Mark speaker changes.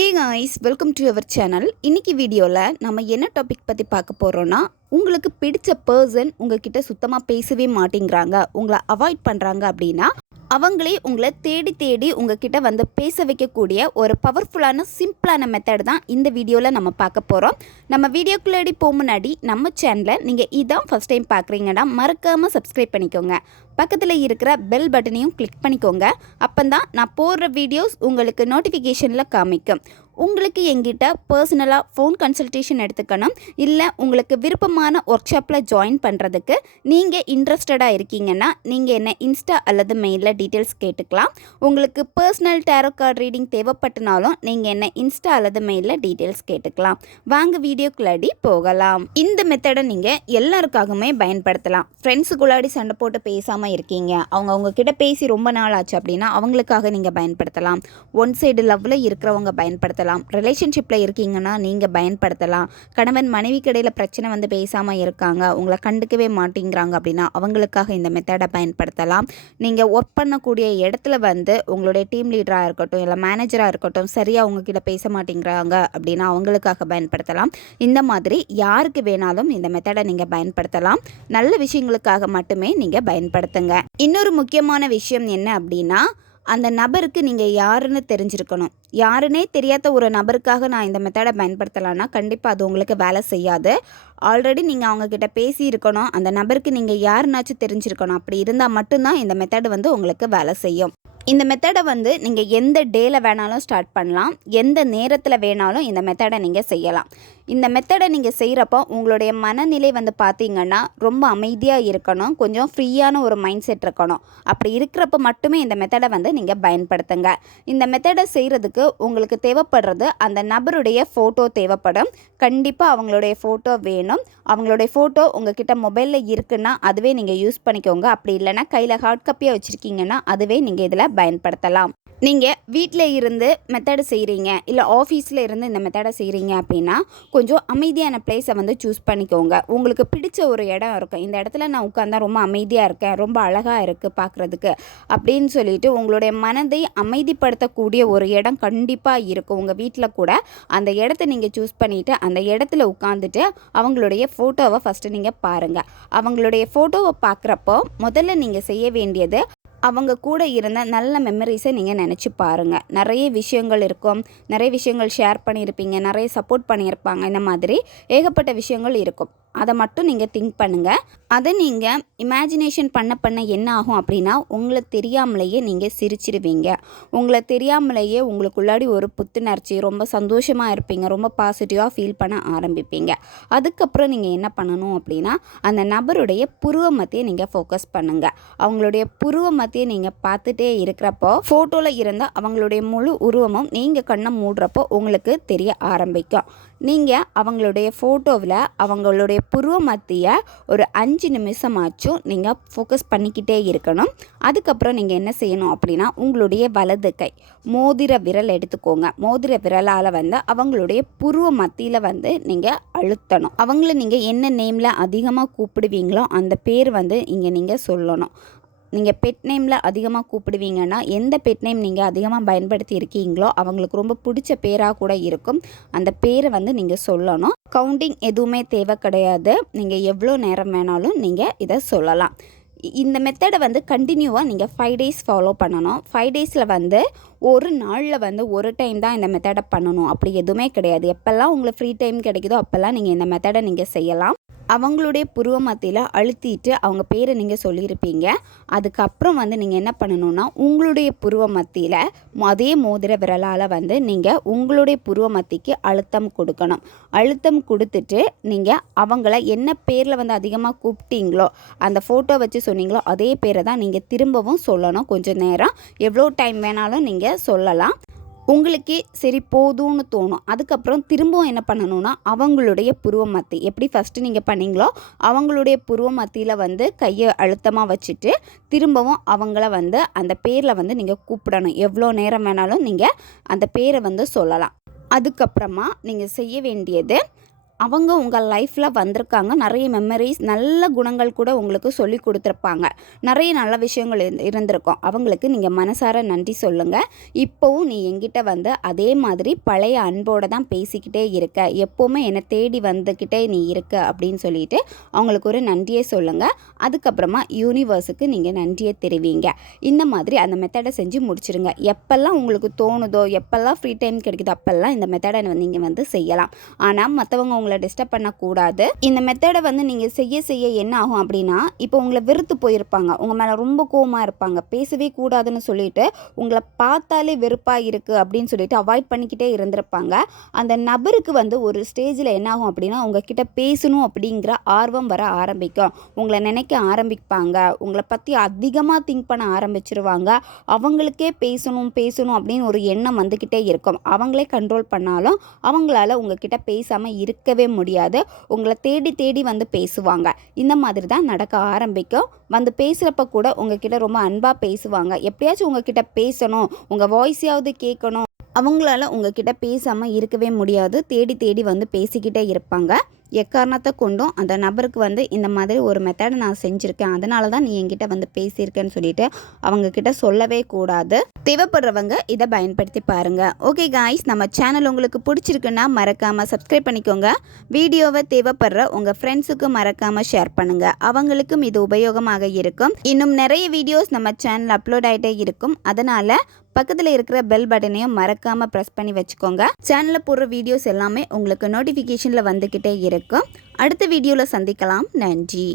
Speaker 1: Hey guys welcome to our channel இன்றைக்கி வீடியோவில் நம்ம என்ன டாபிக் பற்றி பார்க்க போகிறோன்னா உங்களுக்கு பிடிச்ச பர்சன் உங்ககிட்ட சுத்தமாக பேசவே மாட்டேங்கிறாங்க உங்களை அவாய்ட் பண்ணுறாங்க அப்படின்னா அவங்களே உங்களை தேடி தேடி உங்ககிட்ட வந்து பேச வைக்கக்கூடிய ஒரு பவர்ஃபுல்லான சிம்பிளான மெத்தட் தான் இந்த வீடியோவில் நம்ம பார்க்க போகிறோம் நம்ம வீடியோக்குள்ளாடி போக முன்னாடி நம்ம சேனலை நீங்கள் இதான் ஃபஸ்ட் டைம் பார்க்குறீங்கன்னா மறக்காமல் சப்ஸ்கிரைப் பண்ணிக்கோங்க. பக்கத்தில் இருக்கிற பெல் பட்டனையும் கிளிக் பண்ணிக்கோங்க. அப்போ தான் நான் போடுற வீடியோஸ் உங்களுக்கு நோட்டிஃபிகேஷனில் காமிக்கும். உங்களுக்கு எங்கிட்ட பர்சனலாக ஃபோன் கன்சல்டேஷன் எடுத்துக்கணும். இல்லை உங்களுக்கு விருப்பமான ஒர்க் ஷாப்பில் ஜாயின் பண்ணுறதுக்கு நீங்கள் இன்ட்ரெஸ்டடாக இருக்கீங்கன்னா நீங்கள் என்ன இன்ஸ்டா அல்லது மெயிலில் டீட்டெயில்ஸ் கேட்டுக்கலாம். உங்களுக்கு பர்சனல் டேரோ கார்டு ரீடிங் தேவைப்பட்டனாலும் நீங்கள் என்ன இன்ஸ்டா அல்லது மெயிலில் டீட்டெயில்ஸ் கேட்டுக்கலாம். வாங்க வீடியோக்குள்ளாடி போகலாம். இந்த மெத்தடை நீங்கள் எல்லாருக்காகவுமே பயன்படுத்தலாம். ஃப்ரெண்ட்ஸுக்குள்ளாடி சண்டை போட்டு பேசாமல் இருக்கீங்க. அவங்க உங்ககிட்ட பேசி ரொம்ப நாள் ஆச்சு அப்படின்னா அவங்களுக்காக நீங்கள் பயன்படுத்தலாம். ஒன் சைடு லவ்வில் இருக்கிறவங்க பயன்படுத்தலாம். ரிலேஷன்ஷிப்பில் இருக்கீங்கன்னா நீங்கள் பயன்படுத்தலாம். கணவன் மனைவி கடையில் பிரச்சனை வந்து பேசாமல் இருக்காங்க. உங்களை கண்டுக்கவே மாட்டேங்கிறாங்க அப்படின்னா அவங்களுக்காக இந்த மெத்தடை பயன்படுத்தலாம். நீங்கள் ஒர்க் பண்ணக்கூடிய இடத்துல வந்து உங்களுடைய டீம் லீடராக இருக்கட்டும் இல்லை மேனேஜராக இருக்கட்டும் சரியாக உங்ககிட்ட பேச மாட்டேங்கிறாங்க அப்படின்னா அவங்களுக்காக பயன்படுத்தலாம். இந்த மாதிரி யாருக்கு வேணாலும் இந்த மெத்தடை நீங்கள் பயன்படுத்தலாம். நல்ல விஷயங்களுக்காக மட்டுமே நீங்கள் பயன்படுத்த பயன்படுத்துங்க இன்னொரு முக்கியமான விஷயம் என்ன அப்படின்னா அந்த நபருக்கு நீங்கள் யாருன்னு தெரிஞ்சிருக்கணும். யாருன்னே தெரியாத ஒரு நபருக்காக நான் இந்த மெத்தடை பயன்படுத்தலான்னா கண்டிப்பாக அது உங்களுக்கு வேலை செய்யாது. ஆல்ரெடி நீங்கள் அவங்கக்கிட்ட பேசியிருக்கணும். அந்த நபருக்கு நீங்கள் யாருனாச்சும் தெரிஞ்சிருக்கணும். அப்படி இருந்தால் மட்டும்தான் இந்த மெத்தடு வந்து உங்களுக்கு வேலை செய்யும். இந்த மெத்தடை வந்து நீங்கள் எந்த டேல வேணாலும் ஸ்டார்ட் பண்ணலாம். எந்த நேரத்தில் வேணாலும் இந்த மெத்தடை நீங்கள் செய்யலாம். இந்த மெத்தடை நீங்கள் செய்கிறப்போ உங்களுடைய மனநிலை வந்து பார்த்தீங்கன்னா ரொம்ப அமைதியாக இருக்கணும். கொஞ்சம் ஃப்ரீயான ஒரு மைண்ட் செட் இருக்கணும். அப்படி இருக்கிறப்ப மட்டுமே இந்த மெத்தடை வந்து நீங்கள் பயன்படுத்துங்க. இந்த மெத்தடை செய்கிறதுக்கு உங்களுக்கு தேவைப்படுறது அந்த நபருடைய ஃபோட்டோ தேவைப்படும். கண்டிப்பாக அவங்களுடைய ஃபோட்டோ வேணும். அவங்களுடைய ஃபோட்டோ உங்ககிட்ட மொபைலில் இருக்குன்னா அதுவே நீங்கள் யூஸ் பண்ணிக்கோங்க. அப்படி இல்லைன்னா கையில் ஹார்ட் காப்பியாக வச்சுருக்கீங்கன்னா அதுவே நீங்கள் இதில் பயன்படுத்தலாம். நீங்கள் வீட்டில் இருந்து மெத்தடை செய்கிறீங்க இல்லை ஆஃபீஸில் இருந்து இந்த மெத்தடை செய்கிறீங்க அப்படின்னா கொஞ்சம் அமைதியான பிளேஸை வந்து சூஸ் பண்ணிக்கோங்க. உங்களுக்கு பிடிச்ச ஒரு இடம் இருக்கும். இந்த இடத்துல நான் உட்காந்தா ரொம்ப அமைதியாக இருக்கேன் ரொம்ப அழகாக இருக்குது பார்க்குறதுக்கு அப்படின்னு சொல்லிட்டு உங்களுடைய மனதை அமைதிப்படுத்தக்கூடிய ஒரு இடம் கண்டிப்பாக இருக்கும். உங்கள் வீட்டில் கூட அந்த இடத்த நீங்கள் சூஸ் பண்ணிவிட்டு அந்த இடத்துல உட்காந்துட்டு அவங்களுடைய ஃபோட்டோவை ஃபஸ்ட்டு நீங்கள் பாருங்கள் அவங்களுடைய ஃபோட்டோவை பார்க்குறப்போ முதல்ல நீங்கள் செய்ய வேண்டியது அவங்க கூட இருந்த நல்ல மெமரிஸை நீங்கள் நினச்சி பாருங்கள் நிறைய விஷயங்கள் இருக்கும். நிறைய விஷயங்கள் ஷேர் பண்ணியிருப்பீங்க. நிறைய சப்போர்ட் பண்ணியிருப்பாங்க. இந்த மாதிரி ஏகப்பட்ட விஷயங்கள் இருக்கும். அதை மட்டும் நீங்கள் திங்க் பண்ணுங்கள் அதை நீங்கள் இமேஜினேஷன் பண்ண பண்ண என்ன ஆகும் அப்படின்னா உங்களை தெரியாமலேயே நீங்கள் சிரிச்சிருவீங்க. உங்களை தெரியாமலேயே உங்களுக்குள்ளாடி ஒரு புத்துணர்ச்சி ரொம்ப சந்தோஷமாக இருப்பீங்க. ரொம்ப பாசிட்டிவாக ஃபீல் பண்ண ஆரம்பிப்பீங்க. அதுக்கப்புறம் நீங்கள் என்ன பண்ணணும் அப்படின்னா அந்த நபருடைய புருவ மத்தியை நீங்கள் ஃபோக்கஸ் பண்ணுங்கள் அவங்களுடைய புருவ மத்தியை நீங்கள் பார்த்துட்டே இருக்கிறப்போ ஃபோட்டோவில் இருந்த அவங்களுடைய முழு உருவமும் நீங்கள் கண்ணை மூடுறப்போ உங்களுக்கு தெரிய ஆரம்பிக்கும். நீங்கள் அவங்களுடைய ஃபோட்டோவில் அவங்களுடைய புருவ மத்தியை ஒரு அஞ்சு நிமிஷமாச்சும் நீங்கள் ஃபோக்கஸ் பண்ணிக்கிட்டே இருக்கணும். அதுக்கப்புறம் நீங்கள் என்ன செய்யணும் அப்படின்னா உங்களுடைய வலது கை மோதிர விரல் எடுத்துக்கோங்க. மோதிர விரலால் வந்து அவங்களுடைய புருவ மத்தியில் வந்து நீங்கள் அழுத்தணும். அவங்கள நீங்கள் என்ன நேமில் அதிகமாக கூப்பிடுவீங்களோ அந்த பேர் வந்து இங்கே நீங்கள் சொல்லணும். நீங்கள் பெட் நேமில் அதிகமாக கூப்பிடுவீங்கன்னா எந்த பெட் நேம் நீங்கள் அதிகமாக பயன்படுத்தி இருக்கீங்களோ அவங்களுக்கு ரொம்ப பிடிச்ச பேராக கூட இருக்கும். அந்த பேரை வந்து நீங்கள் சொல்லணும். கவுண்டிங் எதுவுமே தேவை கிடையாது. நீங்கள் எவ்வளோ நேரம் வேணாலும் நீங்கள் இதை சொல்லலாம். இந்த மெத்தடை வந்து கண்டினியூவாக நீங்கள் ஃபைவ் டேஸ் ஃபாலோ பண்ணணும். ஃபைவ் டேஸில் வந்து ஒரு நாளில் வந்து ஒரு டைம் தான் இந்த மெத்தடை பண்ணணும். அப்படி எதுவுமே கிடையாது. எப்போல்லாம் உங்களுக்கு ஃப்ரீ டைம் கிடைக்குதோ அப்போல்லாம் நீங்கள் இந்த மெத்தடை நீங்கள் செய்யலாம். அவங்களுடைய புருவ மத்தியில் அழுத்திட்டு அவங்க பேரை நீங்கள் சொல்லியிருப்பீங்க. அதுக்கப்புறம் வந்து நீங்கள் என்ன பண்ணணும்னா உங்களுடைய புருவ மத்தியில் அதே மோதிர விரலால் வந்து நீங்கள் உங்களுடைய புருவ மத்திக்கு அழுத்தம் கொடுக்கணும். அழுத்தம் கொடுத்துட்டு நீங்கள் அவங்கள என்ன பேரில் வந்து அதிகமாக கூப்பிட்டீங்களோ அந்த ஃபோட்டோ வச்சு சொன்னீங்களோ அதே பேரை தான் நீங்கள் திரும்பவும் சொல்லணும். கொஞ்சம் நேரம். எவ்வளோ டைம் வேணாலும் நீங்கள் சொல்லலாம். உங்களுக்கே சரி போதும்னு தோணும். அதுக்கப்புறம் திரும்பவும் என்ன பண்ணணும்னா அவங்களுடைய புருவ மத்தி. எப்படி ஃபஸ்ட்டு நீங்கள் பண்ணீங்களோ அவங்களுடைய புருவ மத்தியில் வந்து கையை அழுத்தமாக வச்சுட்டு திரும்பவும் அவங்கள வந்து அந்த பேரில் வந்து நீங்கள் கூப்பிடணும். எவ்வளோ நேரம் வேணாலும் நீங்கள் அந்த பேரை வந்து சொல்லலாம். அதுக்கப்புறமா நீங்கள் செய்ய வேண்டியது அவங்க உங்கள் லைஃப்பில் வந்திருக்காங்க. நிறைய மெமரிஸ் நல்ல குணங்கள் கூட உங்களுக்கு சொல்லி கொடுத்துருப்பாங்க. நிறைய நல்ல விஷயங்கள் இருந்து- இருந்திருக்கும். அவங்களுக்கு நீங்கள் மனசார நன்றி சொல்லுங்கள் இப்போவும் நீ எங்கிட்ட வந்து அதே மாதிரி பழைய அன்போடு தான் பேசிக்கிட்டே இருக்க. எப்போவுமே என்னை தேடி வந்துக்கிட்டே நீ இருக்க அப்படின்னு சொல்லிட்டு அவங்களுக்கு ஒரு நன்றியை சொல்லுங்கள் அதுக்கப்புறமா யூனிவர்ஸுக்கு நீங்கள் நன்றியை தெரிவிங்க. இந்த மாதிரி அந்த மெத்தடை செஞ்சு முடிச்சிருங்க. எப்பெல்லாம் உங்களுக்கு தோணுதோ எப்பெல்லாம் ஃப்ரீ டைம் கிடைக்குதோ அப்போல்லாம் இந்த மெத்தடை நீங்கள் வந்து செய்யலாம். ஆனால் மற்றவங்க உங்களை டிஸ்டர்ப் பண்ணக்கூடாது. இந்த மெத்தடை வந்து நீங்கள் செய்ய செய்ய என்ன ஆகும் அப்படின்னா இப்போ உங்களை வெறுத்து போயிருப்பாங்க. உங்கள் மேலே ரொம்ப கோமாக இருப்பாங்க. பேசவே கூடாதுன்னு சொல்லிட்டு உங்களை பார்த்தாலே வெறுப்பாக இருக்குது அப்படின்னு சொல்லிட்டு அவாய்ட் பண்ணிக்கிட்டே இருந்திருப்பாங்க. அந்த நபருக்கு வந்து ஒரு ஸ்டேஜில் என்ன ஆகும் அப்படின்னா உங்ககிட்ட பேசணும் அப்படிங்கிற ஆர்வம் வர ஆரம்பிக்கும். உங்களை நினைக்க ஆரம்பிப்பாங்க. உங்களை பற்றி அதிகமாக திங்க் பண்ண ஆரம்பிச்சிருவாங்க. அவங்களுக்கே பேசணும் பேசணும் அப்படின்னு ஒரு எண்ணம் வந்துக்கிட்டே இருக்கும். அவங்களே கண்ட்ரோல் பண்ணாலும் அவங்களால உங்ககிட்ட பேசாமல் இருக்கவே முடியாது உங்களை தேடி தேடி வந்து பேசுவாங்க. இந்த மாதிரி தான் நடக்க ஆரம்பிக்கும். வந்து பேசுகிறப்ப கூட உங்ககிட்ட ரொம்ப அன்பாக பேசுவாங்க. எப்படியாச்சும் உங்ககிட்ட பேசணும். உங்கள் வாய்ஸையாவது கேட்கணும். அவங்களால உங்ககிட்ட பேசாமல் இருக்கவே முடியாது. தேடி தேடி வந்து பேசிக்கிட்டே இருப்பாங்க. எக்காரணத்தை கொண்டும் அந்த நபருக்கு வந்து இந்த மாதிரி ஒரு மெத்தடை நான் செஞ்சுருக்கேன். அதனால தான் நீ என்கிட்ட வந்து பேசியிருக்கேன்னு சொல்லிட்டு அவங்கக்கிட்ட சொல்லவே கூடாது. தேவைப்படுறவங்க இதை பயன்படுத்தி பாருங்கள் ஓகே காய்ஸ் நம்ம சேனல் உங்களுக்கு பிடிச்சிருக்குன்னா மறக்காமல் சப்ஸ்கிரைப் பண்ணிக்கோங்க. வீடியோவை தேவைப்படுற உங்கள் ஃப்ரெண்ட்ஸுக்கு மறக்காமல் ஷேர் பண்ணுங்கள் அவங்களுக்கும் இது உபயோகமாக இருக்கும். இன்னும் நிறைய வீடியோஸ் நம்ம சேனல் அப்லோட் ஆகிட்டே இருக்கும். அதனால் பக்கத்தில் இருக்கிற பெல் பட்டனையும் மறக்காமல் ப்ரெஸ் பண்ணி வச்சுக்கோங்க. சேனலில் போடுற வீடியோஸ் எல்லாமே உங்களுக்கு நோட்டிஃபிகேஷனில் வந்துக்கிட்டே இருக்கும் அடுத்த வீடியோவில் சந்திக்கலாம். நன்றி.